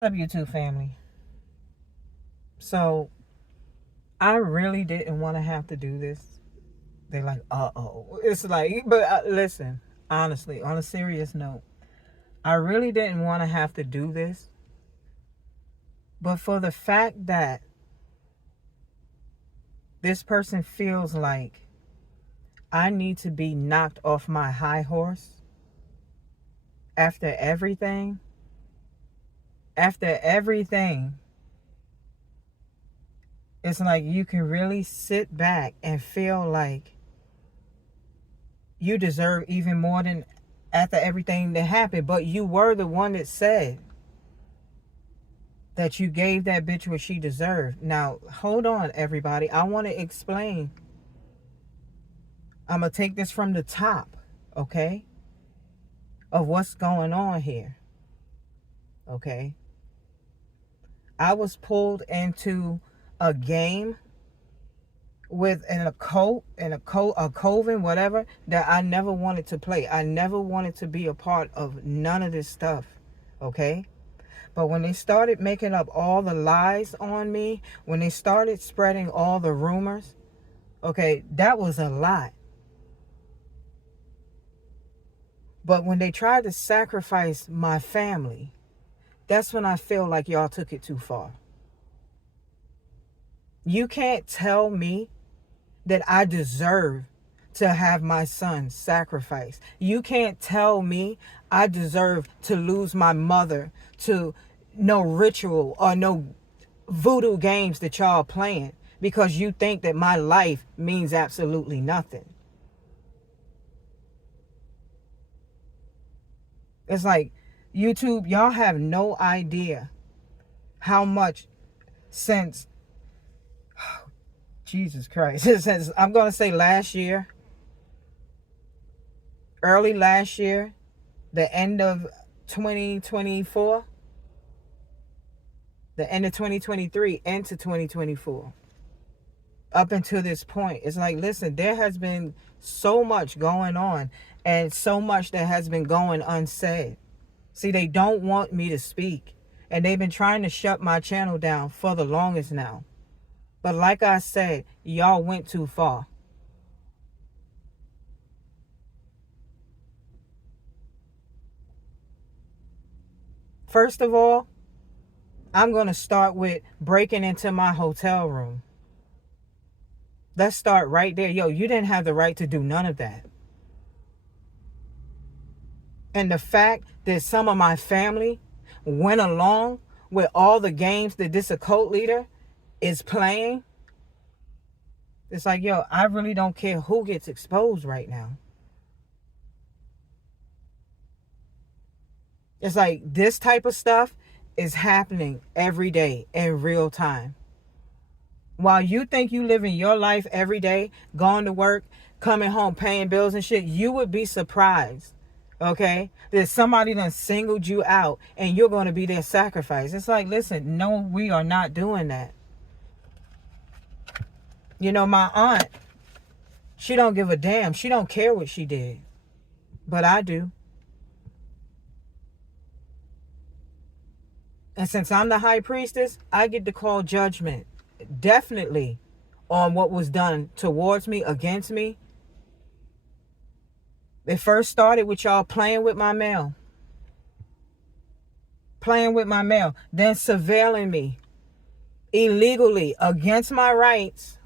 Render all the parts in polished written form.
What's up, YouTube family? So, I really didn't want to have to do this. They're like, uh-oh. It's like, but listen, honestly, on a serious note, I really didn't want to have to do this. But for the fact that this person feels like I need to be knocked off my high horse after everything, after everything, it's like you can really sit back and feel like you deserve even more than after everything that happened. But you were the one that said that you gave that bitch what she deserved. Now, hold on, everybody. I want to explain. I'm going to take this from the top, okay, of what's going on here, okay? I was pulled into a game with a coven, whatever, that I never wanted to play. I never wanted to be a part of none of this stuff, okay? But when they started making up all the lies on me, when they started spreading all the rumors, okay, that was a lot. But when they tried to sacrifice my family, that's when I feel like y'all took it too far. You can't tell me that I deserve to have my son sacrificed. You can't tell me I deserve to lose my mother to no ritual or no voodoo games that y'all playing because you think that my life means absolutely nothing. It's like, YouTube, y'all have no idea how much since Jesus Christ, since I'm going to say last year, early last year, the end of 2024, the end of 2023 into 2024, up until this point, it's like, listen, there has been so much going on and so much that has been going unsaid. See, they don't want me to speak, and they've been trying to shut my channel down for the longest now. But like I said, y'all went too far. First of all, I'm going to start with breaking into my hotel room. Let's start right there. Yo, you didn't have the right to do none of that. And the fact that some of my family went along with all the games that this occult leader is playing, it's like, yo, I really don't care who gets exposed right now. It's like this type of stuff is happening every day in real time. While you think you living your life every day, going to work, coming home, paying bills and shit, you would be surprised, okay, that somebody done singled you out and you're going to be their sacrifice. It's like, listen, no, we are not doing that. You know, my aunt, she don't give a damn. She don't care what she did. But I do. And since I'm the high priestess, I get to call judgment. Definitely on what was done towards me, against me. It first started with y'all playing with my mail. Playing with my mail. Then surveilling me illegally against my rights.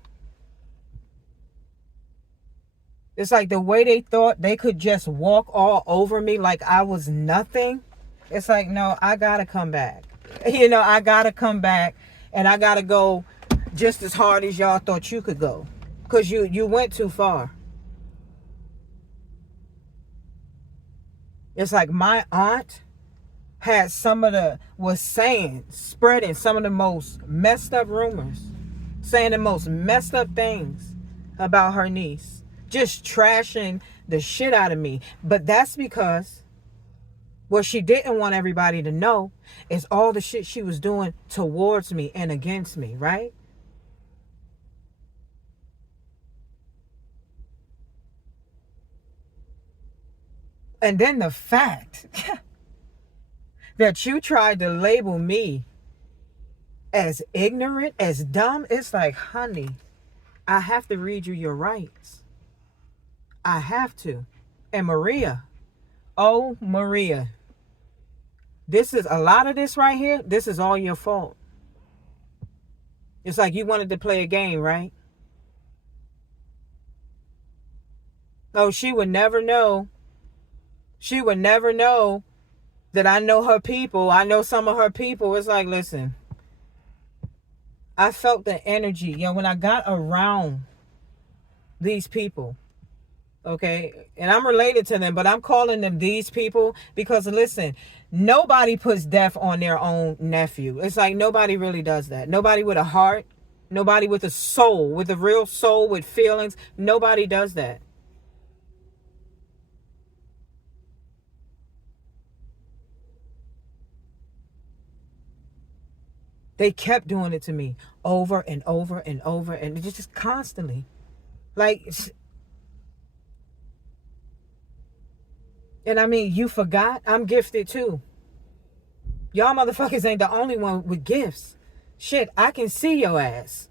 It's like the way they thought they could just walk all over me like I was nothing. It's like, no, I gotta come back. You know, I gotta come back, and I gotta go just as hard as y'all thought you could go. Because you went too far. It's like my aunt had spreading some of the most messed up rumors, saying the most messed up things about her niece, just trashing the shit out of me. But that's because what she didn't want everybody to know is all the shit she was doing towards me and against me, right? And then the fact that you tried to label me as ignorant, as dumb. It's like, honey, I have to read you your rights. I have to. And Maria, oh, Maria, this is a lot of this right here. This is all your fault. It's like you wanted to play a game, right? Oh, she would never know. She would never know that I know her people. I know some of her people. It's like, listen, I felt the energy. When I got around these people, okay, and I'm related to them, but I'm calling them these people because, listen, nobody puts death on their own nephew. It's like nobody really does that. Nobody with a heart, nobody with a soul, with a real soul, with feelings. Nobody does that. They kept doing it to me over and over and over, and just constantly. Like, and I mean, you forgot I'm gifted too. Y'all motherfuckers ain't the only one with gifts. Shit, I can see your ass.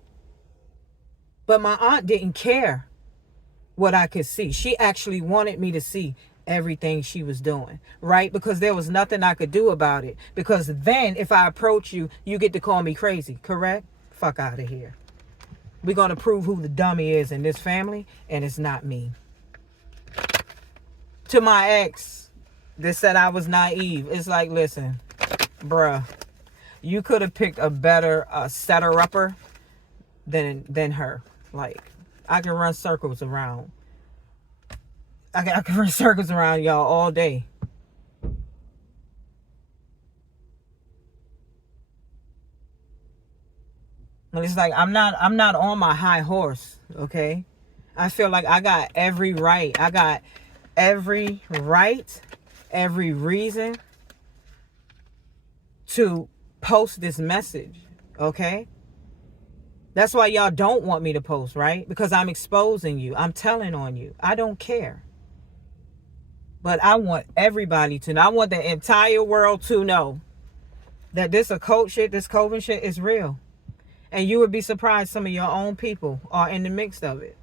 But my aunt didn't care what I could see. She actually wanted me to see everything she was doing, right? Because there was nothing I could do about it. Because then if I approach you, you get to call me crazy, correct? Fuck out of here. We're going to prove who the dummy is in this family, and it's not me. To my ex that said I was naive, it's like, listen, bruh, you could have picked a better setter-upper than her. Like, I can run circles around. I can run circles around y'all all day. And it's like I'm not on my high horse, okay? I feel like I got every right. I got every right, every reason to post this message, okay? That's why y'all don't want me to post, right? Because I'm exposing you. I'm telling on you. I don't care. But I want everybody to know. I want the entire world to know that this occult shit, this Coven shit is real. And you would be surprised some of your own people are in the mix of it.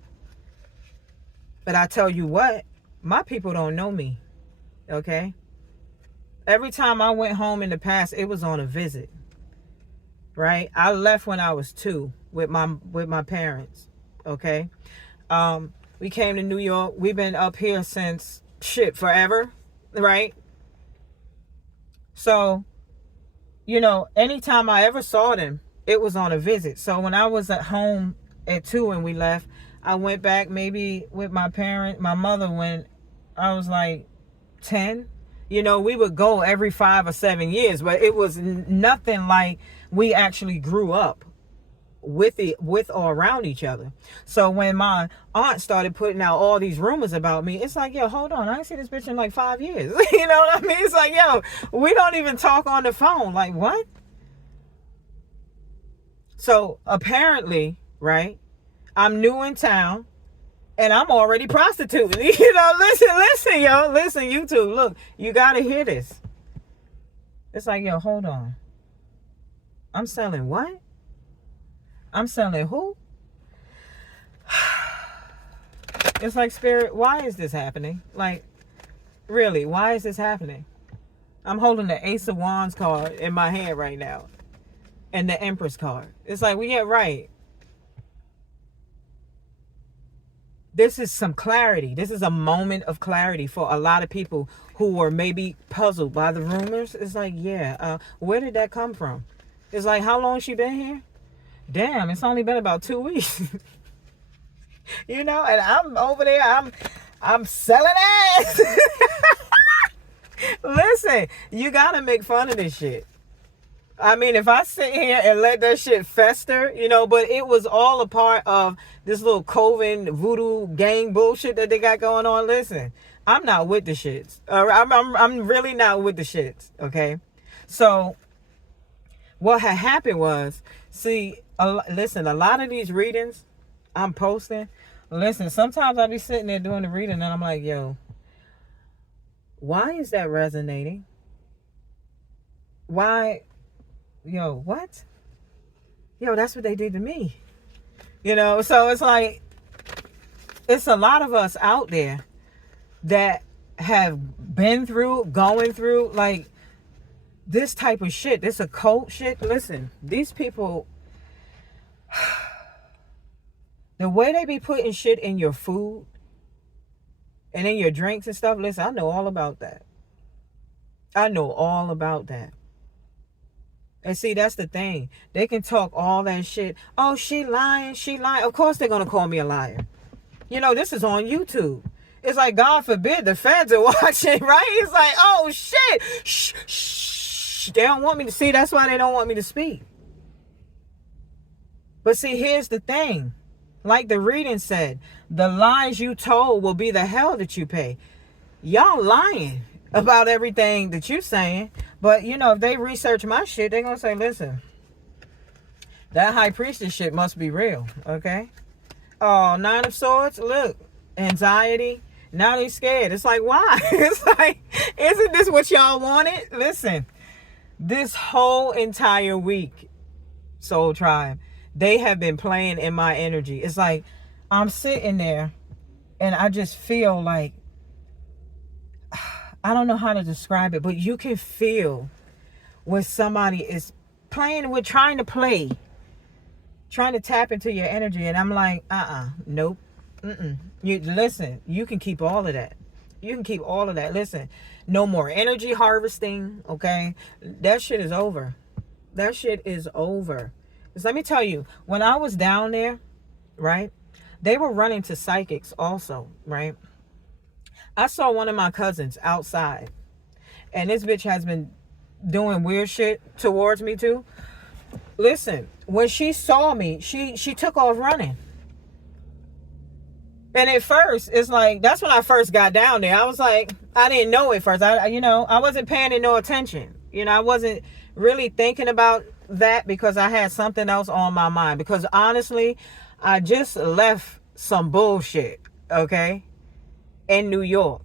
But I tell you what, my people don't know me, okay? Every time I went home in the past, it was on a visit, right? I left when I was 2 with my parents, okay? We came to New York. We've been up here since forever, right? So, anytime I ever saw them, it was on a visit. So when I was at home at 2 and we left, I went back maybe with my mother when I was like 10. We would go every 5 or 7 years, but it was nothing like we actually grew up with or around each other. So when my aunt started putting out all these rumors about me, it's like, yo, hold on, I ain't seen this bitch in like 5 years. You know what I mean? It's like, yo, we don't even talk on the phone. Like, what? So apparently, right, I'm new in town and I'm already prostituting. Listen, yo, listen, YouTube, look, you gotta hear this. It's like, yo, hold on. I'm selling what? I'm selling who? It's like, Spirit, why is this happening? Like, really, why is this happening? I'm holding the Ace of Wands card in my hand right now. And the Empress card. It's like, we get right. This is some clarity. This is a moment of clarity for a lot of people who were maybe puzzled by the rumors. It's like, yeah, where did that come from? It's like, how long she been here? Damn, it's only been about 2 weeks. And I'm over there, I'm selling ass. Listen, you gotta make fun of this shit. I mean, if I sit here and let that shit fester, but it was all a part of this little Coven voodoo gang bullshit that they got going on. Listen, I'm not with the shits. I'm really not with the shits, okay? So what had happened was, listen, a lot of these readings I'm posting, listen, sometimes I be sitting there doing the reading and I'm like, yo, why is that resonating? Why? Yo, what? Yo, that's what they did to me. You know, so it's like, it's a lot of us out there that have been through, going through, like, this type of shit, this occult shit. Listen, these people, the way they be putting shit in your food and in your drinks and stuff, listen, I know all about that. I know all about that. And see, that's the thing. They can talk all that shit. Oh, she lying, she lying. Of course they're going to call me a liar. You know, this is on YouTube. It's like, God forbid the feds are watching, right? It's like, oh, shit. Shh, shh. They don't want me to see. That's why they don't want me to speak. But see, here's the thing. Like the reading said, the lies you told will be the hell that you pay. Y'all lying about everything that you saying. But, you know, if they research my shit, they're going to say, listen, that high priestess shit must be real, okay? Oh, Nine of Swords, look, anxiety. Now they scared. It's like, why? It's like, isn't this what y'all wanted? Listen, this whole entire week, Soul Tribe, they have been playing in my energy. It's like, I'm sitting there and I just feel like, I don't know how to describe it, but you can feel when somebody is playing with, trying to play, trying to tap into your energy. And I'm like, nope. You listen, you can keep all of that. You can keep all of that. Listen, no more energy harvesting, okay? That shit is over. That shit is over. Because let me tell you, when I was down there, right, they were running to psychics also, right? I saw one of my cousins outside, and this bitch has been doing weird shit towards me too. Listen, when she saw me, she took off running. And at first, it's like, that's when I first got down there. I was like, I didn't know at first. I wasn't paying it no attention. You know, I wasn't really thinking about that because I had something else on my mind. Because honestly, I just left some bullshit, okay, in New York.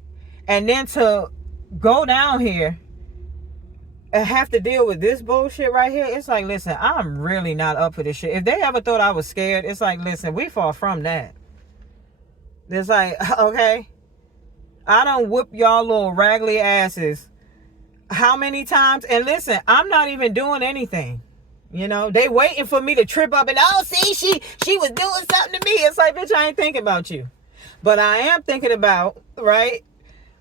And then to go down here and have to deal with this bullshit right here, it's like, listen, I'm really not up for this shit. If they ever thought I was scared, it's like, listen, we far from that. It's like, okay, I done whip y'all little raggedy asses how many times? And listen, I'm not even doing anything. You know, they waiting for me to trip up and, oh, see, she was doing something to me. It's like, bitch, I ain't thinking about you. But I am thinking about, right,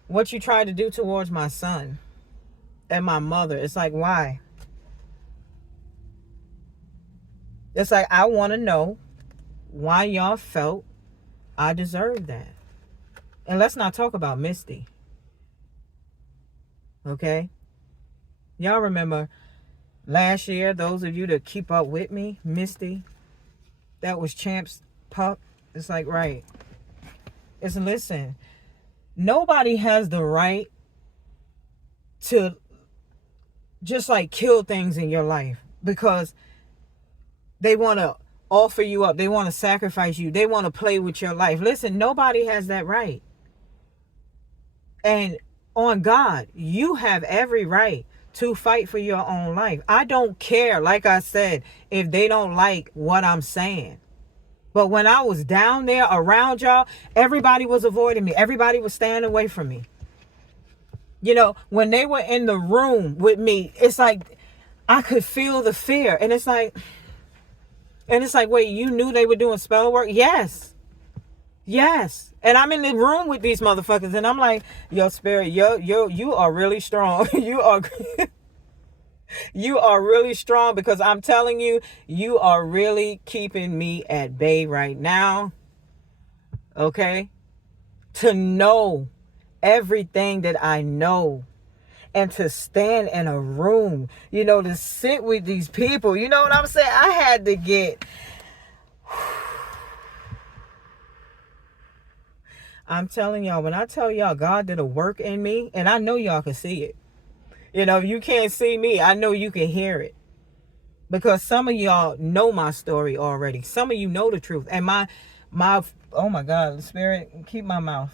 what you tried to do towards my son and my mother. It's like, why? It's like, I want to know why y'all felt I deserve that. And let's not talk about Misty. Okay? Y'all remember last year, those of you that keep up with me, Misty, that was Champ's pup. It's like, right. It's, listen, nobody has the right to just like kill things in your life because they want to offer you up. They want to sacrifice you. They want to play with your life. Listen, nobody has that right. And on God, you have every right to fight for your own life. I don't care, like I said, if they don't like what I'm saying. But when I was down there around y'all, everybody was avoiding me. Everybody was staying away from me. You know, when they were in the room with me, it's like I could feel the fear. And it's like, wait, you knew they were doing spell work? Yes. Yes. And I'm in the room with these motherfuckers and I'm like, yo, Spirit, you are really strong. You are really strong because I'm telling you, you are really keeping me at bay right now. Okay? To know everything that I know and to stand in a room, you know, to sit with these people, you know what I'm saying? I had to get... I'm telling y'all, when I tell y'all God did a work in me, and I know y'all can see it. You know, if you can't see me, I know you can hear it. Because some of y'all know my story already. Some of you know the truth. And my oh my God, the Spirit, keep my mouth.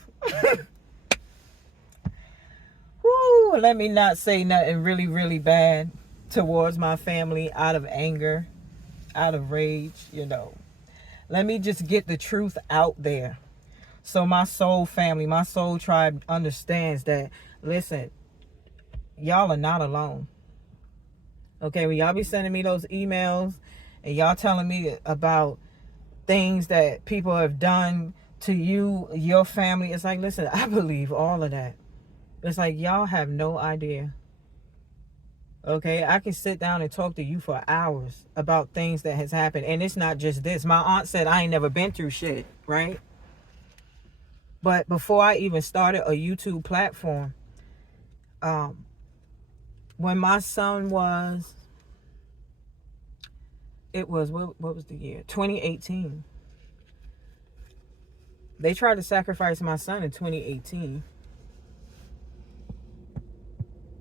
Woo, let me not say nothing really, really bad. towards my family out of anger, out of rage, Let me just get the truth out there. So my soul family, my soul tribe understands that, listen, y'all are not alone. Okay, when y'all be sending me those emails and y'all telling me about things that people have done to you, your family, it's like, listen, I believe all of that. It's like, y'all have no idea. Okay, I can sit down and talk to you for hours about things that has happened. And it's not just this. My aunt said I ain't never been through shit, right? But before I even started a YouTube platform, when my son was, what was the year? 2018. They tried to sacrifice my son in 2018.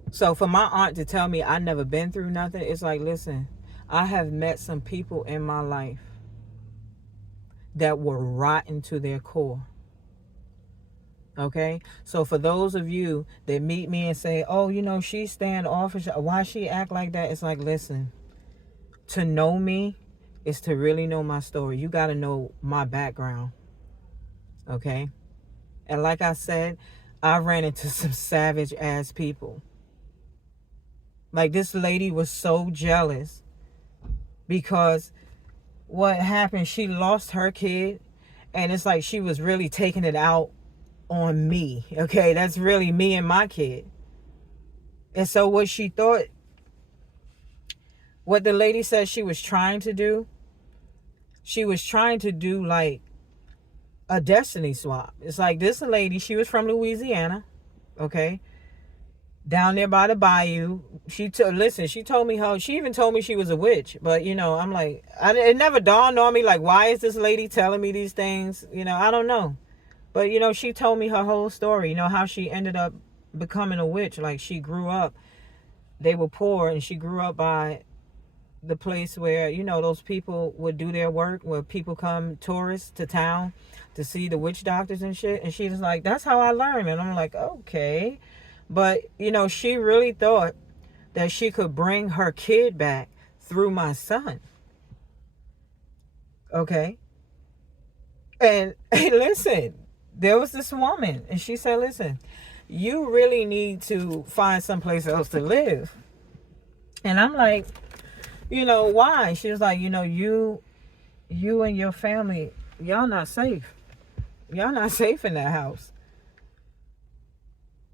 So for my aunt to tell me I never been through nothing, it's like, listen, I have met some people in my life that were rotten to their core. Okay? So for those of you that meet me and say, oh, she's standoffish, why she act like that? It's like, listen, to know me is to really know my story. You got to know my background. Okay? And like I said, I ran into some savage ass people. Like, this lady was so jealous because what happened, she lost her kid, and it's like she was really taking it out on me. Okay, that's really me and my kid. And so what the lady said she was trying to do, she was trying to do like a destiny swap. It's like, this lady, she was from Louisiana, okay, down there by the bayou. She told me she even told me she was a witch. But I'm like, it never dawned on me, like, why is this lady telling me these things? I don't know. But she told me her whole story, how she ended up becoming a witch. Like, she grew up, they were poor, and she grew up by the place where those people would do their work, where people come, tourists to town, to see the witch doctors and shit. And she was like, that's how I learned. And I'm like, okay. But she really thought that she could bring her kid back through my son. Okay. And listen, there was this woman, and she said, listen, you really need to find someplace else to live. And I'm like, why? She was like, you and your family, y'all not safe. Y'all not safe in that house.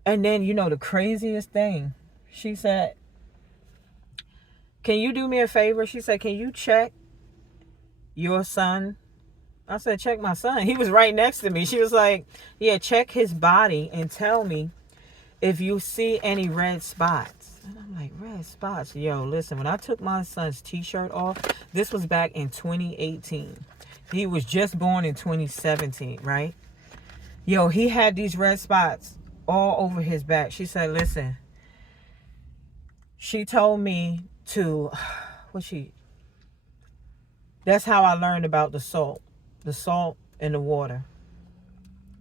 And then, the craziest thing, she said, can you do me a favor? She said, can you check your son? I said, check my son. He was right next to me. She was like, yeah, check his body and tell me if you see any red spots. And I'm like, red spots? Yo, listen, when I took my son's t-shirt off, this was back in 2018. He was just born in 2017, right? Yo, he had these red spots all over his back. She said, listen, she told me to, that's how I learned about the salt in the water.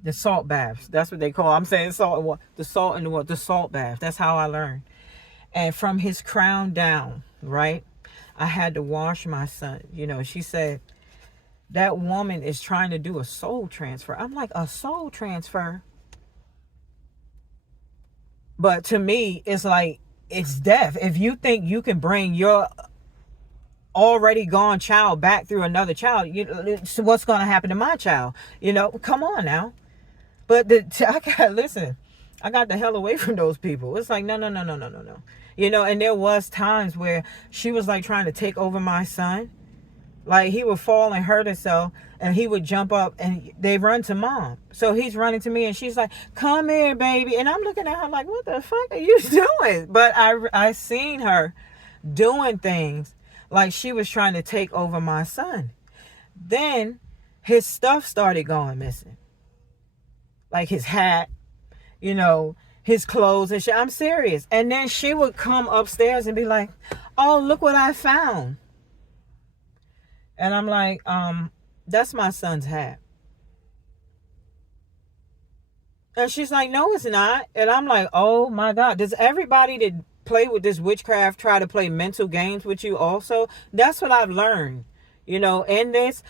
The salt baths. That's what they call. I'm saying salt and water. The salt in the water. The salt bath. That's how I learned. And from his crown down, right, I had to wash my son. She said, that woman is trying to do a soul transfer. I'm like, a soul transfer? But to me, it's like, it's death. If you think you can bring your already gone child back through another child, so what's going to happen to my child? Come on now. But I got the hell away from those people. It's like, no. And there was times where she was like trying to take over my son. Like, he would fall and hurt himself, and he would jump up, and they run to mom. So he's running to me, and she's like, come here, baby. And I'm looking at her like, what the fuck are you doing? But I seen her doing things like she was trying to take over my son. Then his stuff started going missing. Like his hat, his clothes and shit. I'm serious. And then she would come upstairs and be like, oh, look what I found. And I'm like, that's my son's hat. And she's like, no, it's not. And I'm like, oh my God. Does everybody that play with this witchcraft, try to play mental games with you also. That's what I've learned, in this.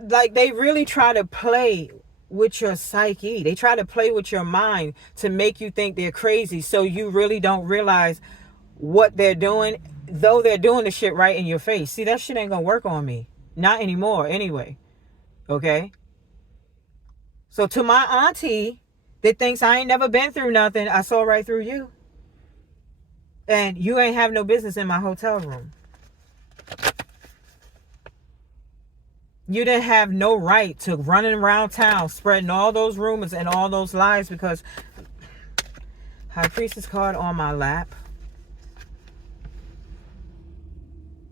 Like, they really try to play with your psyche. They try to play with your mind to make you think they're crazy, so you really don't realize what they're doing, though they're doing the shit right in your face. See, that shit ain't gonna work on me. Not anymore, anyway. Okay? So to my auntie that thinks I ain't never been through nothing, I saw right through you. And you ain't have no business in my hotel room. You didn't have no right to running around town spreading all those rumors and all those lies, because High Priestess card on my lap.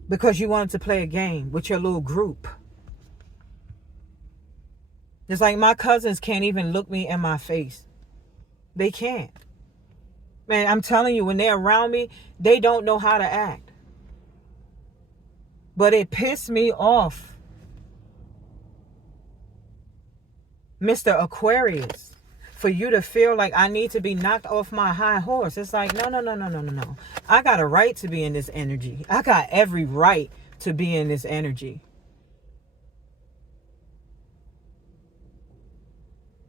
Because you wanted to play a game with your little group. It's like my cousins can't even look me in my face. They can't. Man, I'm telling you, when they're around me, they don't know how to act. But it pissed me off, Mr. Aquarius, for you to feel like I need to be knocked off my high horse. It's like, no. I got a right to be in this energy. I got every right to be in this energy.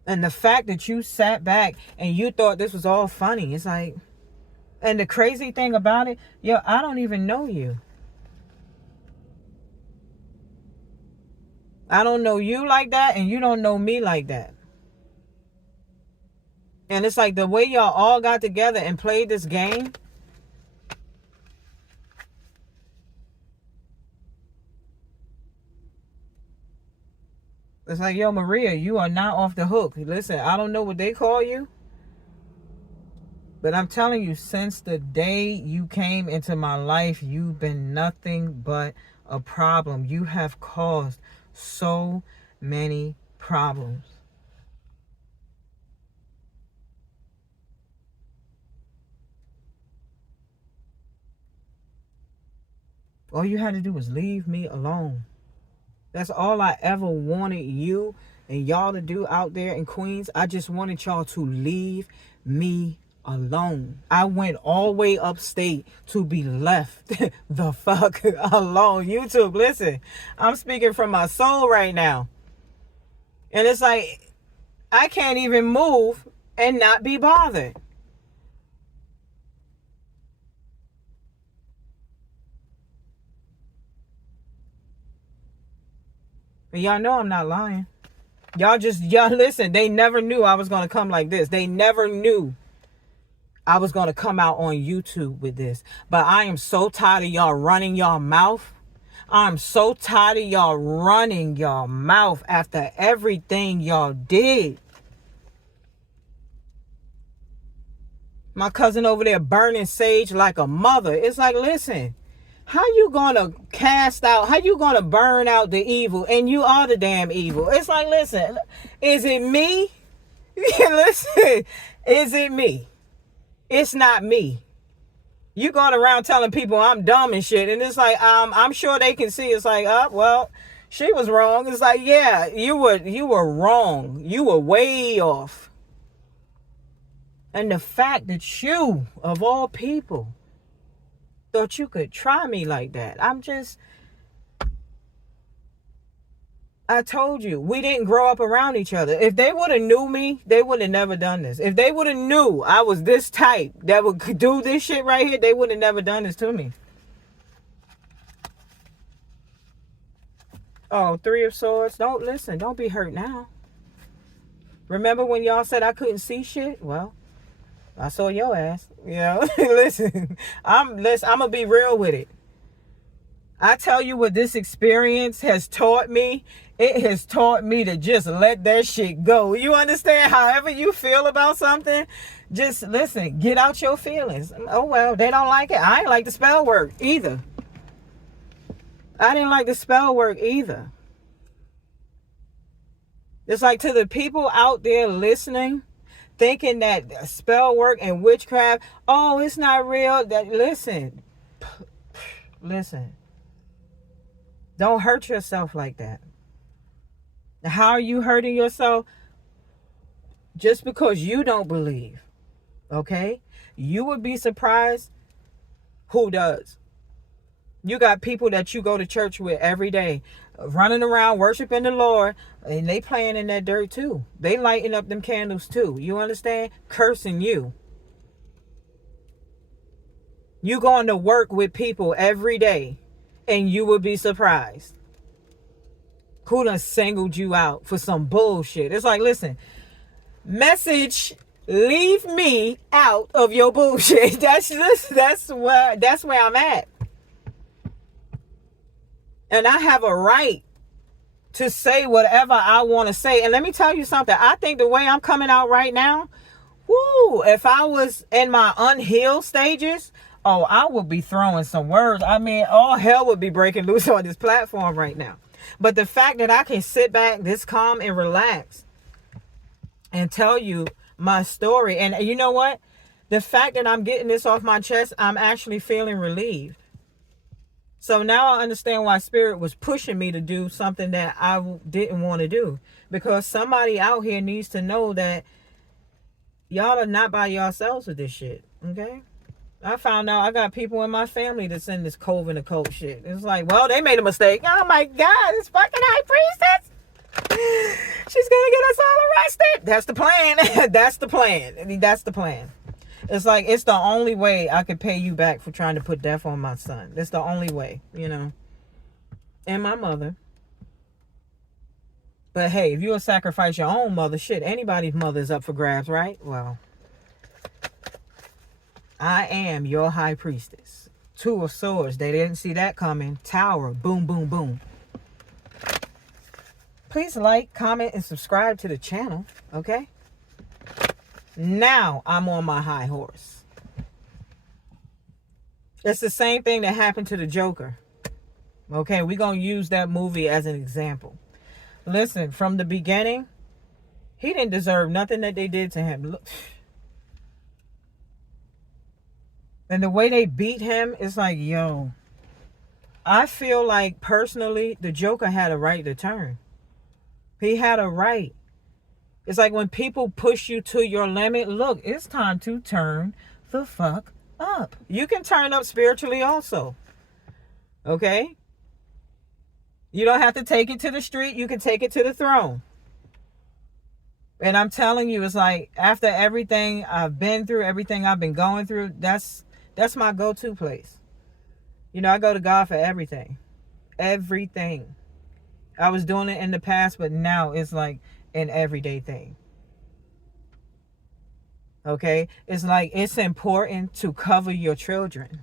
And the fact that you sat back and you thought this was all funny, it's like, and the crazy thing about it, I don't even know you. I don't know you like that, and you don't know me like that. And it's like the way y'all all got together and played this game. It's like, Maria, you are not off the hook. Listen, I don't know what they call you, but I'm telling you, since the day you came into my life, you've been nothing but a problem. You have caused so many problems. All you had to do was leave me alone. That's all I ever wanted you and y'all to do out there in Queens. I just wanted y'all to leave me alone. I went all the way upstate to be left the fuck alone. YouTube, listen, I'm speaking from my soul right now. And it's like, I can't even move and not be bothered. And y'all know I'm not lying. Y'all listen, they never knew I was going to come like this. They never knew I was going to come out on YouTube with this. But I am so tired of y'all running y'all mouth. I'm so tired of y'all running y'all mouth after everything y'all did. My cousin over there burning sage like a mother. It's like, listen, how you gonna how you gonna burn out the evil, and you are the damn evil? It's like, listen, is it me? Listen, is it me? It's not me. You going around telling people I'm dumb and shit, and it's like, I'm sure they can see. It's like, well, she was wrong. It's like, yeah, you were wrong. You were way off. And the fact that you, of all people, thought you could try me like that. I told you, we didn't grow up around each other. If they would have knew me, they would have never done this. If they would have knew I was this type that would do this shit right here, they would have never done this to me. Oh, Three of Swords. Don't be hurt now. Remember when y'all said I couldn't see shit? Well, I saw your ass. Listen, I'm gonna be real with it. I tell you what this experience has taught me. It has taught me to just let that shit go. You understand? However you feel about something, just listen, get out your feelings. Oh, well, they don't like it. I ain't like the spell work either. I didn't like the spell work either. It's like, to the people out there listening, thinking that spell work and witchcraft, oh, it's not real. Listen. Don't hurt yourself like that. How are you hurting yourself? Just because you don't believe. Okay? You would be surprised Who does? You got people that you go to church with every day, running around worshiping the Lord, and they playing in that dirt too. They lighting up them candles too. You understand? Cursing you. You going to work with people every day, and you would be surprised who done singled you out for some bullshit. It's like, listen, message, leave me out of your bullshit. That's where I'm at. And I have a right to say whatever I want to say. And let me tell you something. I think the way I'm coming out right now, whoo, if I was in my unhealed stages, oh, I would be throwing some words. I mean, all hell would be breaking loose on this platform right now. But the fact that I can sit back this calm and relax and tell you my story. And you know what? The fact that I'm getting this off my chest, I'm actually feeling relieved. So now I understand why Spirit was pushing me to do something that I didn't want to do. Because somebody out here needs to know that y'all are not by yourselves with this shit. Okay? I found out I got people in my family that's in this cove and occult shit. It's like, well, they made a mistake. Oh my God, this fucking high priestess. She's gonna get us all arrested. That's the plan. That's the plan. I mean, that's the plan. It's like, it's the only way I could pay you back for trying to put death on my son. That's the only way, you know. And my mother. But hey, if you'll sacrifice your own mother, shit, anybody's mother is up for grabs, right? Well, I am your high priestess. Two of swords. They didn't see that coming. Tower. Boom, boom, boom. Please like, comment, and subscribe to the channel, okay? Now I'm on my high horse. It's the same thing that happened to the Joker. Okay, we're going to use that movie as an example. Listen, from the beginning, he didn't deserve nothing that they did to him. Look. And the way they beat him, it's like, yo. I feel like, personally, the Joker had a right to turn. He had a right. It's like when people push you to your limit, look, it's time to turn the fuck up. You can turn up spiritually also. Okay? You don't have to take it to the street. You can take it to the throne. And I'm telling you, it's like, after everything I've been through, everything I've been going through, that's my go-to place. You know, I go to God for everything. Everything. I was doing it in the past, but now it's like an everyday thing. Okay? It's like, it's important to cover your children.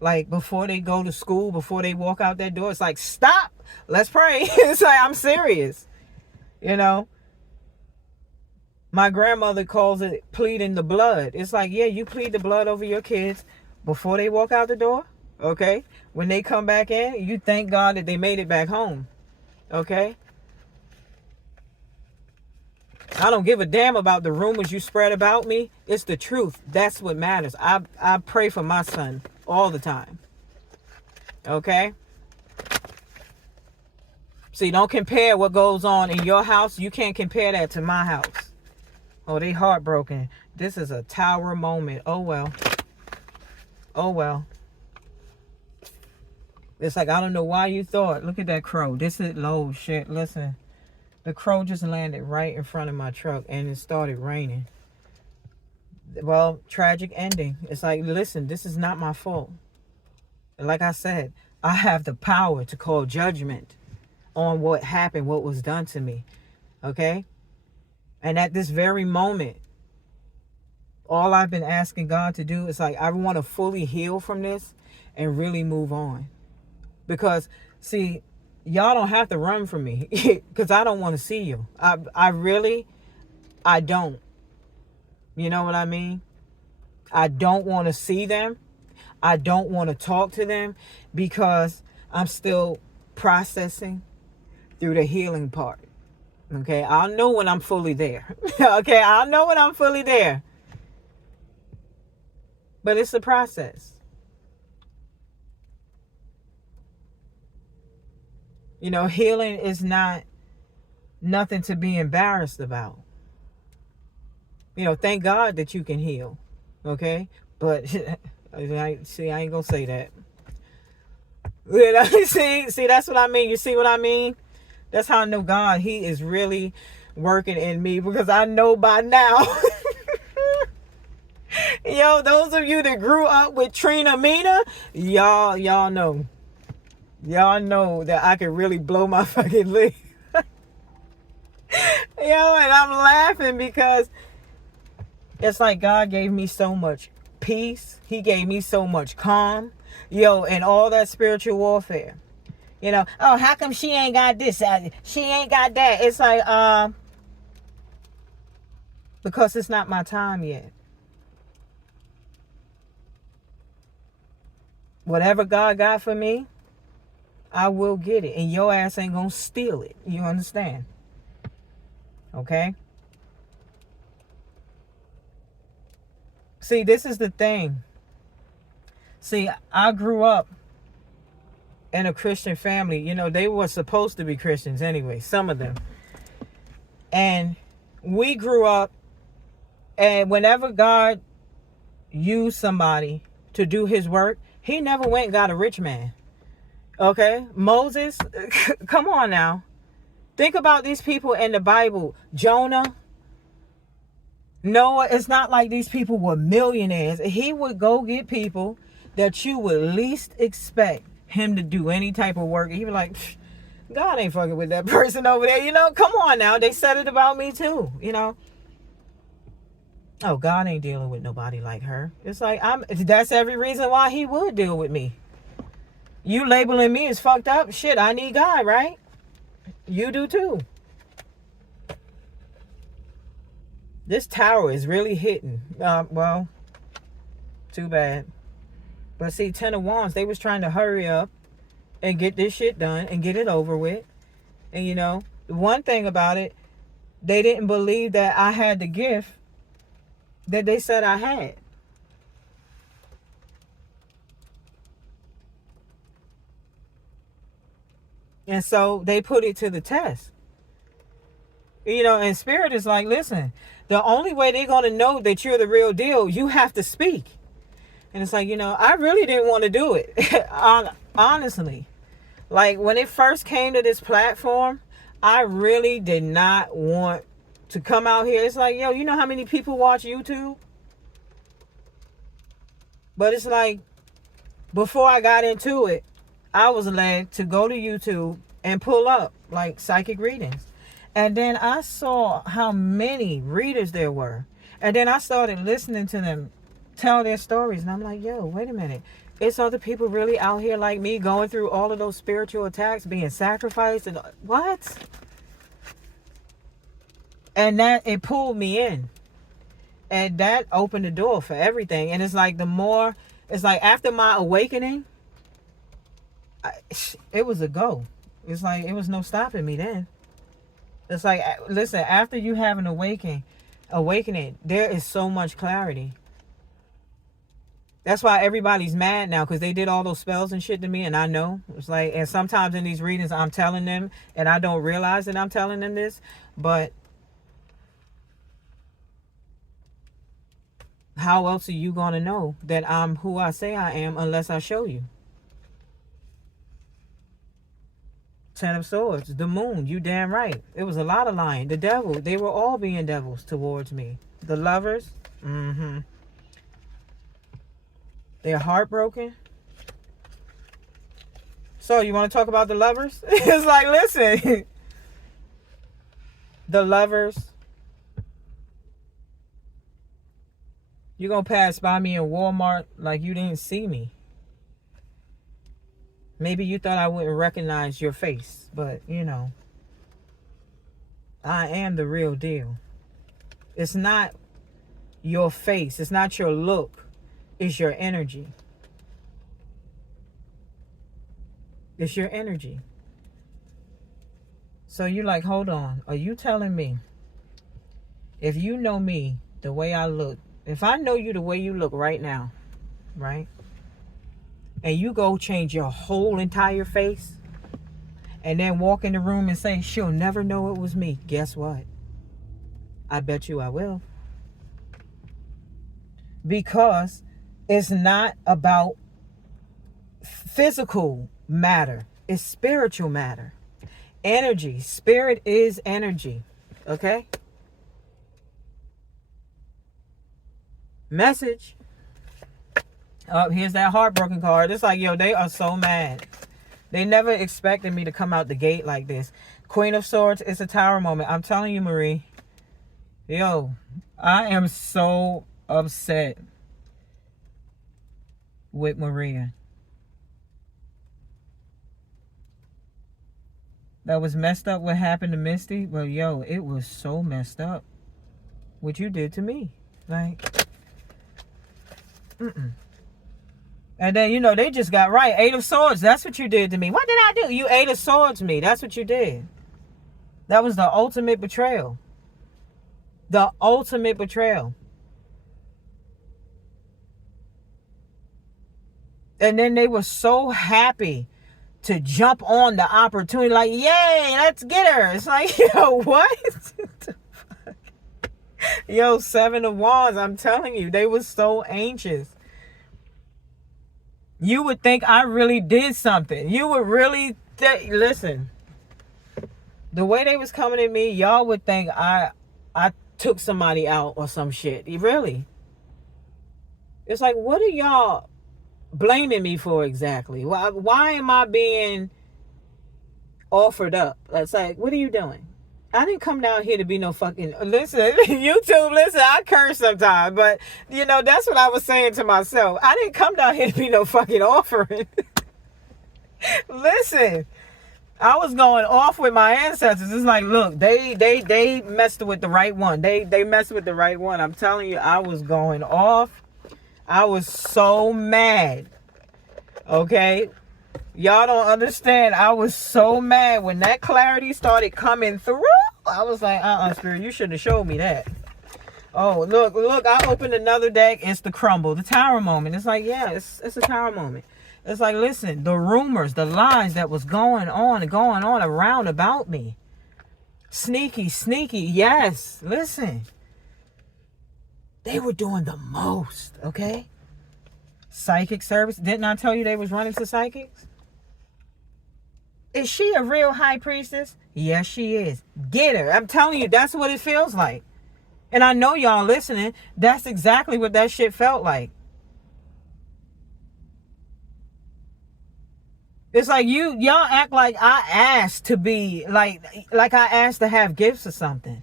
Like, before they go to school, before they walk out that door, it's like, stop, let's pray. It's like, I'm serious. You know? My grandmother calls it pleading the blood. It's like, yeah, you plead the blood over your kids before they walk out the door. Okay? When they come back in, you thank God that they made it back home. Okay? I don't give a damn about the rumors you spread about me. It's the truth. That's what matters. I pray for my son all the time. Okay? See, don't compare what goes on in your house. You can't compare that to my house. Oh, they heartbroken. This is a tower moment. Oh, well. Oh, well. It's like, I don't know why you thought. Look at that crow. This is low shit. Listen. The crow just landed right in front of my truck and it started raining. Well, tragic ending. It's like, listen, this is not my fault. Like I said, I have the power to call judgment on what happened, what was done to me. Okay? And at this very moment, all I've been asking God to do is like, I want to fully heal from this and really move on. Because, see, y'all don't have to run from me because I don't want to see you. I don't. You know what I mean? I don't want to see them. I don't want to talk to them because I'm still processing through the healing part. Okay? I'll know when I'm fully there. Okay? I'll know when I'm fully there. But it's a process. You know, healing is not nothing to be embarrassed about. You know, thank God that you can heal. Okay? But See, I ain't gonna say that. See, that's what I mean. You see what I mean? That's how I know God, he is really working in me, because I know by now. Yo, those of you that grew up with Trina Mina, y'all know. Y'all know that I can really blow my fucking lid. Yo, and I'm laughing because it's like God gave me so much peace. He gave me so much calm. Yo, and all that spiritual warfare. You know, oh, how come she ain't got this? She ain't got that. It's like, because it's not my time yet. Whatever God got for me, I will get it. And your ass ain't gonna steal it. You understand? Okay? See, this is the thing. See, I grew up in a Christian family. You know, they were supposed to be Christians anyway, some of them. And we grew up, and whenever God used somebody to do his work, he never went and got a rich man. Okay? Moses, come on now. Think about these people in the Bible. Jonah, Noah. It's not like these people were millionaires. He would go get people that you would least expect him to do any type of work. He'd be like, God ain't fucking with that person over there. You know, come on now. They said it about me too, you know. Oh, God ain't dealing with nobody like her. It's like, that's every reason why he would deal with me. You labeling me as fucked up? Shit, I need God, right? You do too. This tower is really hitting. Well, too bad. But see, Ten of Wands, they was trying to hurry up and get this shit done and get it over with. And you know, the one thing about it, they didn't believe that I had the gift that they said I had. And so they put it to the test. You know, and Spirit is like, listen, the only way they're going to know that you're the real deal, you have to speak. And it's like, you know, I really didn't want to do it. Honestly. Like, when it first came to this platform, I really did not want to come out here. It's like, yo, you know how many people watch YouTube? But it's like, before I got into it, I was led to go to YouTube and pull up, like, psychic readings. And then I saw how many readers there were. And then I started listening to them tell their stories. And I'm like, yo, wait a minute. It's other people really out here like me going through all of those spiritual attacks, being sacrificed. And what? And that, it pulled me in. And that opened the door for everything. And it's like, the more, it's like after my awakening, it was a go. It's like, it was no stopping me then. It's like, listen, after you have an awakening, there is so much clarity. That's why everybody's mad now, because they did all those spells and shit to me, and I know. It's like, and sometimes in these readings, I'm telling them, and I don't realize that I'm telling them this, but how else are you going to know that I'm who I say I am unless I show you? Ten of Swords, the moon, you damn right. It was a lot of lying. The devil, they were all being devils towards me. The Lovers, they're heartbroken. So, you want to talk about the Lovers? It's like, listen. The Lovers. You're going to pass by me in Walmart like you didn't see me. Maybe you thought I wouldn't recognize your face, but, you know, I am the real deal. It's not your face. It's not your look. It's your energy. It's your energy. So you're like, hold on. Are you telling me, if you know me the way I look, if I know you the way you look right now, right? And you go change your whole entire face and then walk in the room and say, she'll never know it was me. Guess what? I bet you I will. Because It's not about physical matter. It's spiritual matter. Energy. Spirit is energy. Okay? Message. Oh, here's that heartbroken card. It's like, yo, they are so mad. They never expected me to come out the gate like this. Queen of Swords, it's a tower moment. I'm telling you, Marie. Yo, I am so upset with Maria. That was messed up what happened to Misty. Well, yo, it was so messed up what you did to me. Like, And then, they just got right. 8 of Swords. That's what you did to me. What did I do? You 8 of Swords me. That's what you did. That was the ultimate betrayal. The ultimate betrayal. And then they were so happy to jump on the opportunity. Like, yay, let's get her. It's like, yo, what? Yo, 7 of Wands. I'm telling you, they were so anxious. You would think I really did something. You would really listen. The way they was coming at me, y'all would think I took somebody out or some shit. Really. It's like, what are y'all blaming me for exactly? Why am I being offered up? That's like, what are you doing? I didn't come down here to be no fucking... Listen, YouTube, listen, I curse sometimes, but, that's what I was saying to myself. I didn't come down here to be no fucking offering. Listen, I was going off with my ancestors. It's like, look, they messed with the right one. They messed with the right one. I'm telling you, I was going off. I was so mad. Okay? Y'all don't understand. I was so mad when that clarity started coming through. I was like, Spirit, you shouldn't have showed me that. Oh, look, I opened another deck. It's the crumble, the tower moment. It's like, yeah, it's a tower moment. It's like, listen, the rumors, the lies that was going on around about me. Sneaky, yes. Listen. They were doing the most, okay? Psychic service. Didn't I tell you they was running to psychics? Is she a real high priestess? Yes, she is. Get her. I'm telling you, that's what it feels like. And I know y'all listening. That's exactly what that shit felt like. It's like y'all act like I asked to be, like I asked to have gifts or something.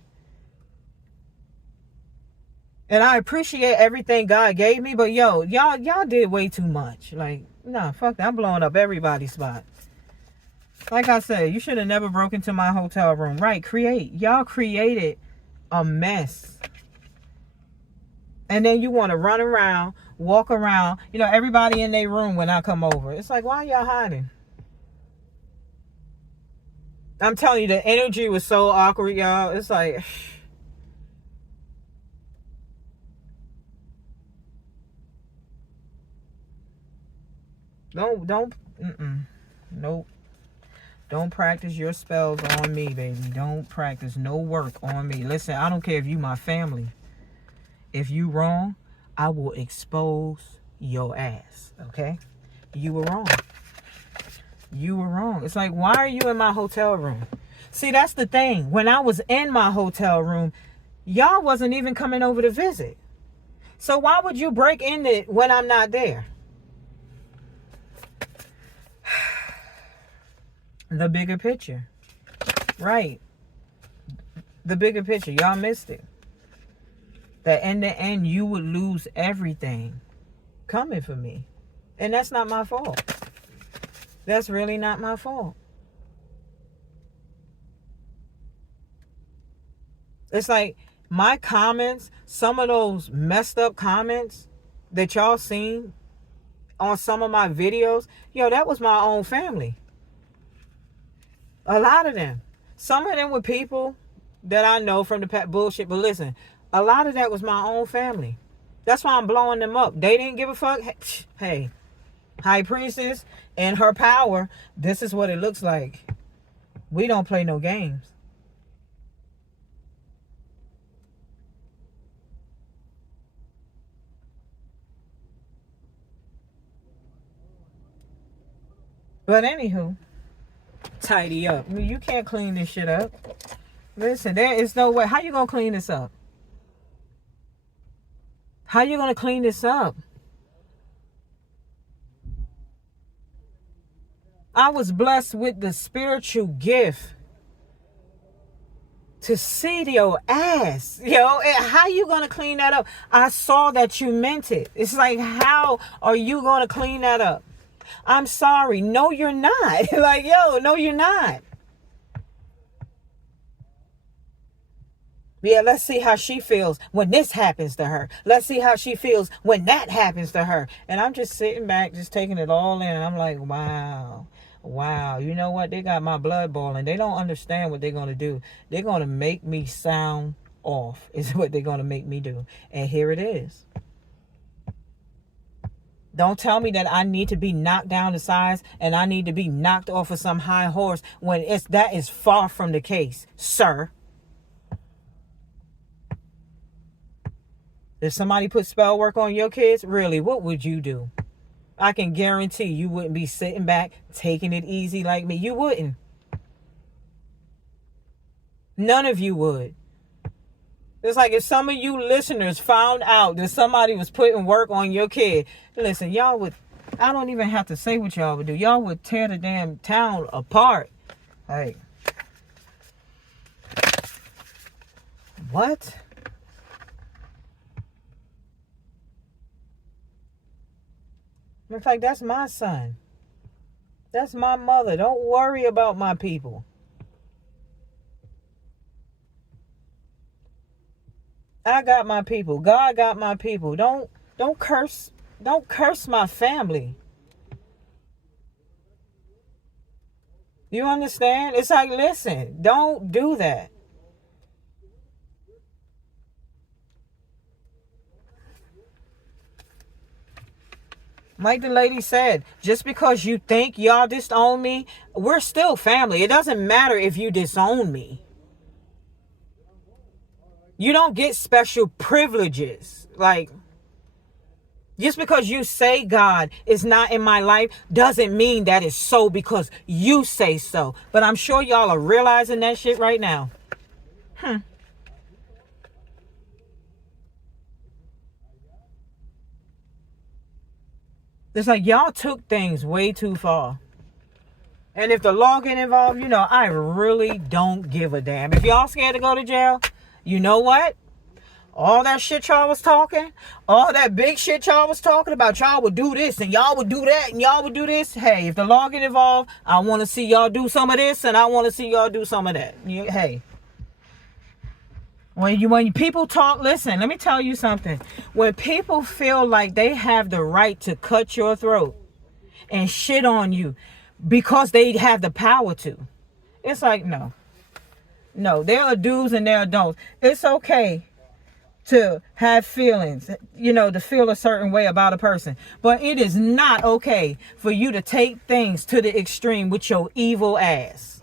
And I appreciate everything God gave me, but yo, y'all did way too much. Like, nah, fuck that. I'm blowing up everybody's spot. Like I said, you should have never broke into my hotel room. Right, y'all created a mess. And then you want to run around, walk around, everybody in their room when I come over. It's like, why y'all hiding? I'm telling you, the energy was so awkward, y'all. It's like... Nope. Don't practice your spells on me, baby. Don't practice no work on me. Listen, I don't care if you my family. If you wrong, I will expose your ass, okay? You were wrong. You were wrong. It's like, why are you in my hotel room? See, that's the thing. When I was in my hotel room, y'all wasn't even coming over to visit. So why would you break in it when I'm not there? The bigger picture. Right. The bigger picture. Y'all missed it. That in the end, you would lose everything coming for me. And that's not my fault. That's really not my fault. It's like my comments, some of those messed up comments that y'all seen on some of my videos, that was my own family. A lot of them. Some of them were people that I know from the past bullshit. But listen, a lot of that was my own family. That's why I'm blowing them up. They didn't give a fuck. Hey, high priestess and her power, this is what it looks like. We don't play no games. But anywho, tidy up. I mean, you can't clean this shit up. Listen, there is no way. How you gonna clean this up? How you gonna clean this up? I was blessed with the spiritual gift to see your ass, how you gonna clean that up? I saw that you meant it. It's like, how are you gonna clean that up? I'm sorry. No, you're not. Like, no, you're not. Yeah, let's see how she feels when this happens to her. Let's see how she feels when that happens to her. And I'm just sitting back, just taking it all in. And I'm like, wow. You know what? They got my blood boiling. They don't understand what they're going to do. They're going to make me sound off is what they're going to make me do. And here it is. Don't tell me that I need to be knocked down to size and I need to be knocked off of some high horse when that is far from the case, sir. If somebody put spell work on your kids, really, what would you do? I can guarantee you wouldn't be sitting back, taking it easy like me. You wouldn't. None of you would. It's like if some of you listeners found out that somebody was putting work on your kid. Listen, y'all would, I don't even have to say what y'all would do. Y'all would tear the damn town apart. Like, what? In fact, that's my son. That's my mother. Don't worry about my people. I got my people. God got my people. Don't curse my family. You understand? It's like, listen, don't do that. Like the lady said, just because you think y'all disown me, we're still family. It doesn't matter if you disown me. You don't get special privileges. Like, just because you say God is not in my life doesn't mean that it's so because you say so. But I'm sure y'all are realizing that shit right now. It's like y'all took things way too far. And if the law get involved, I really don't give a damn. If y'all scared to go to jail, you know what? All that shit y'all was talking, all that big shit y'all was talking about, y'all would do this and y'all would do that and y'all would do this. Hey, if the law get involved, I want to see y'all do some of this and I want to see y'all do some of that. Hey. When people talk, listen, let me tell you something. When people feel like they have the right to cut your throat and shit on you because they have the power to, it's like, no. There are do's and there are don'ts. It's okay to have feelings, to feel a certain way about a person. But it is not okay for you to take things to the extreme with your evil ass.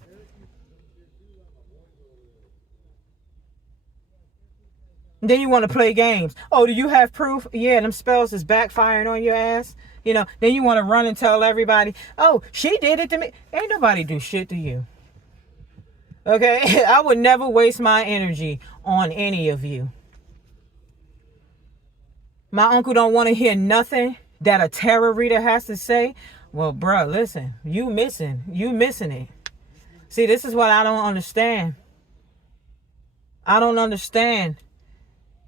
Then you want to play games. Oh, do you have proof? Yeah, them spells is backfiring on your ass. Then you want to run and tell everybody, oh, she did it to me. Ain't nobody do shit to you. Okay? I would never waste my energy on any of you. My uncle don't want to hear nothing that a tarot reader has to say. Well, bro, listen, you missing it. See, this is what I don't understand. I don't understand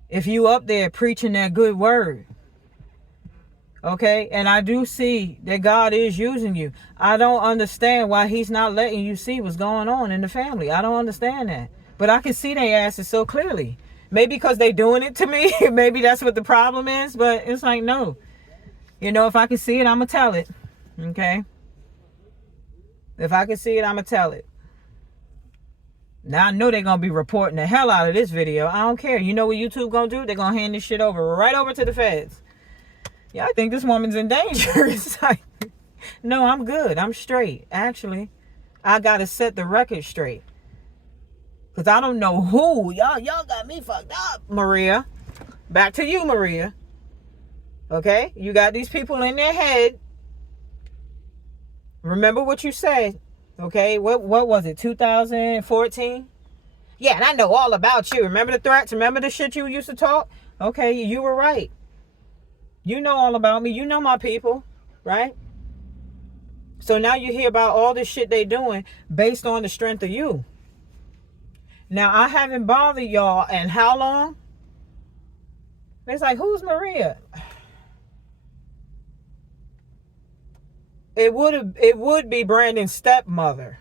if you up there preaching that good word. Okay? And I do see that God is using you. I don't understand why he's not letting you see what's going on in the family. I don't understand that. But I can see their asses so clearly. Maybe because they doing it to me. Maybe that's what the problem is. But it's like, no. If I can see it, I'm going to tell it. Okay? If I can see it, I'm going to tell it. Now I know they're going to be reporting the hell out of this video. I don't care. You know what YouTube going to do? They're going to hand this shit right over to the feds. Yeah, I think this woman's in danger. It's like, no, I'm good. I'm straight. Actually, I got to set the record straight. Because I don't know who. Y'all got me fucked up, Maria. Back to you, Maria. Okay? You got these people in their head Remember what you said, okay? What was it, 2014? Yeah, and I know all about you. Remember the threats? Remember the shit you used to talk? Okay, you were right. You know all about me. You know my people, right? So now you hear about all this shit they doing based on the strength of you. Now, I haven't bothered y'all in how long? It's like, who's Maria? It would be Brandon's stepmother.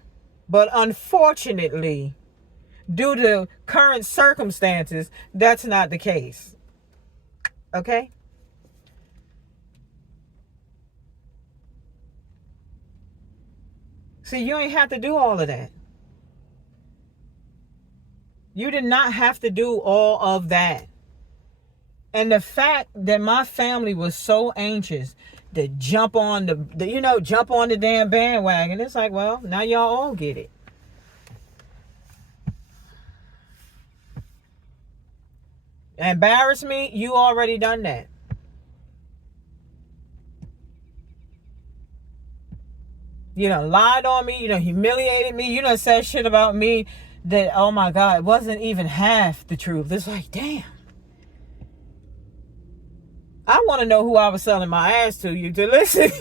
But unfortunately, due to current circumstances, that's not the case. Okay? See, you ain't have to do all of that. You did not have to do all of that. And the fact that my family was so anxious to jump on jump on the damn bandwagon, it's like, well, now y'all all get it. Embarrass me, you already done that. You done lied on me, you done humiliated me, you done said shit about me that, oh my God, it wasn't even half the truth. It's like, damn. I want to know who I was selling my ass to you to listen.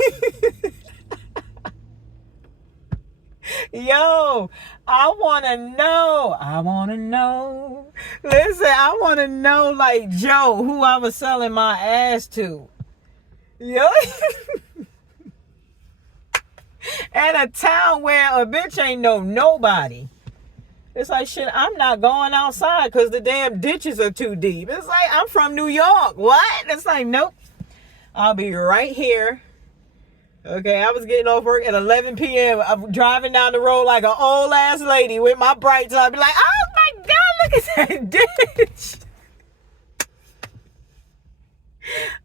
Yo, I want to know. I want to know. Listen, I want to know, like Joe, who I was selling my ass to. Yo. At a town where a bitch ain't know nobody. It's like, shit, I'm not going outside because the damn ditches are too deep. It's like, I'm from New York. What? It's like, nope. I'll be right here. Okay, I was getting off work at 11 p.m. I'm driving down the road like an old ass lady with my brights on. I'd be like, oh my God, look at that ditch.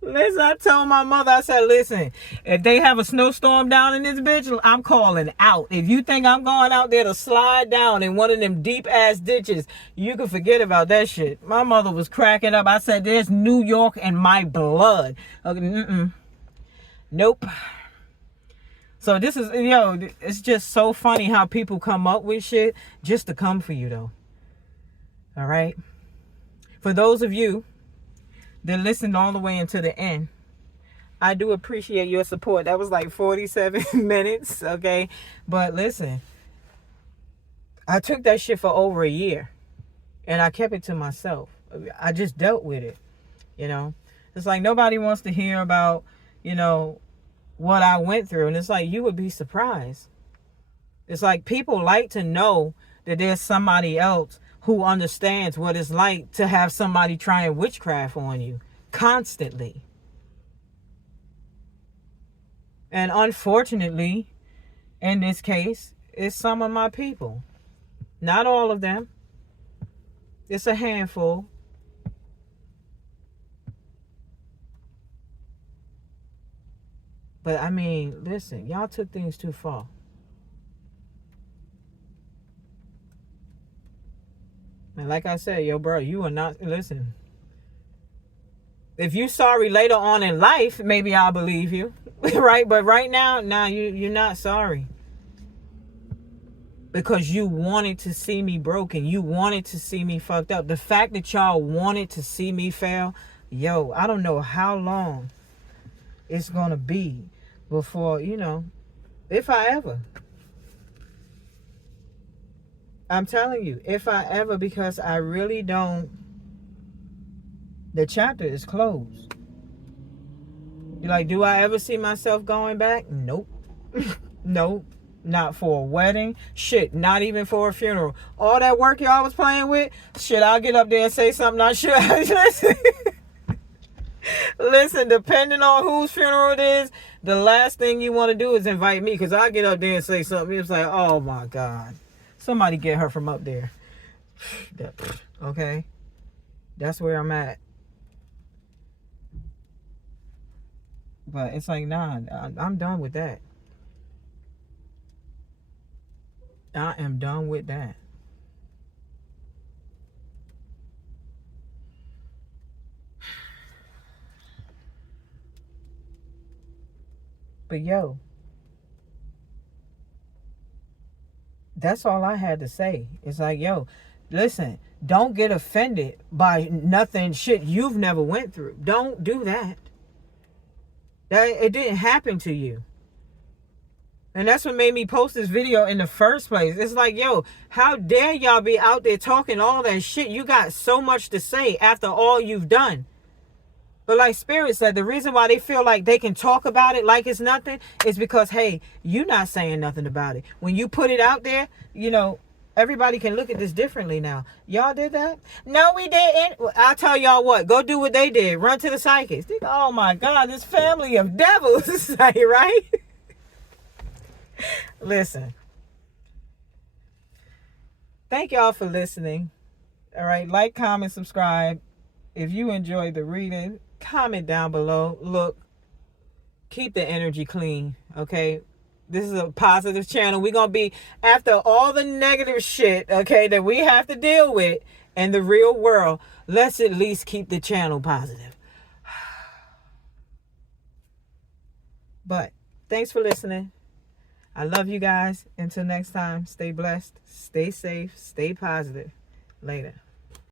Listen, I told my mother, I said, listen, if they have a snowstorm down in this bitch, I'm calling out. If you think I'm going out there to slide down in one of them deep ass ditches, you can forget about that shit. My mother was cracking up. I said, there's New York in my blood. Okay, nope. So this is, it's just so funny how people come up with shit just to come for you, though. All right? For those of you that listened all the way until the end, I do appreciate your support. That was like 47 minutes, okay? But listen, I took that shit for over a year, and I kept it to myself. I just dealt with it, It's like nobody wants to hear about, what I went through. And it's like, you would be surprised. It's like people like to know that there's somebody else who understands what it's like to have somebody trying witchcraft on you constantly. And unfortunately, in this case, it's some of my people. Not all of them. It's a handful. But I mean, listen, y'all took things too far. And like I said, yo, bro, you are not, listen. If you sorry later on in life, maybe I'll believe you. Right? But right now, nah, you're not sorry. Because you wanted to see me broken. You wanted to see me fucked up. The fact that y'all wanted to see me fail, yo, I don't know how long it's going to be before, if I ever. I'm telling you, if I ever, because I really don't. The chapter is closed. You're like, do I ever see myself going back? Nope. Nope. Not for a wedding. Shit, not even for a funeral. All that work y'all was playing with, shit, I'll get up there and say something I should. Listen, depending on whose funeral it is, the last thing you want to do is invite me, because I'll get up there and say something. It's like, oh my God. Somebody get her from up there. Okay? That's where I'm at. But it's like, nah, I'm done with that. I am done with that. But yo, That's all I had to say. It's like, yo, listen, don't get offended by nothing shit you've never went through. Don't do that. It didn't happen to you. And that's what made me post this video in the first place. It's like, yo, how dare y'all be out there talking all that shit? You got so much to say after all you've done. But like Spirit said, the reason why they feel like they can talk about it like it's nothing is because, hey, you're not saying nothing about it. When you put it out there, you know, everybody can look at this differently now. Y'all did that? No, we didn't. Well, I'll tell y'all what. Go do what they did. Run to the psychics. Think, oh my God, this family of devils. Right? Listen. Thank y'all for listening. All right. Like, comment, subscribe. If you enjoyed the reading, comment down below. Look, keep the energy clean. Okay. This is a positive channel. We're going to be, after all the negative shit, okay, that we have to deal with in the real world, let's at least keep the channel positive. But thanks for listening. I love you guys. Until next time, stay blessed, stay safe, stay positive. Later.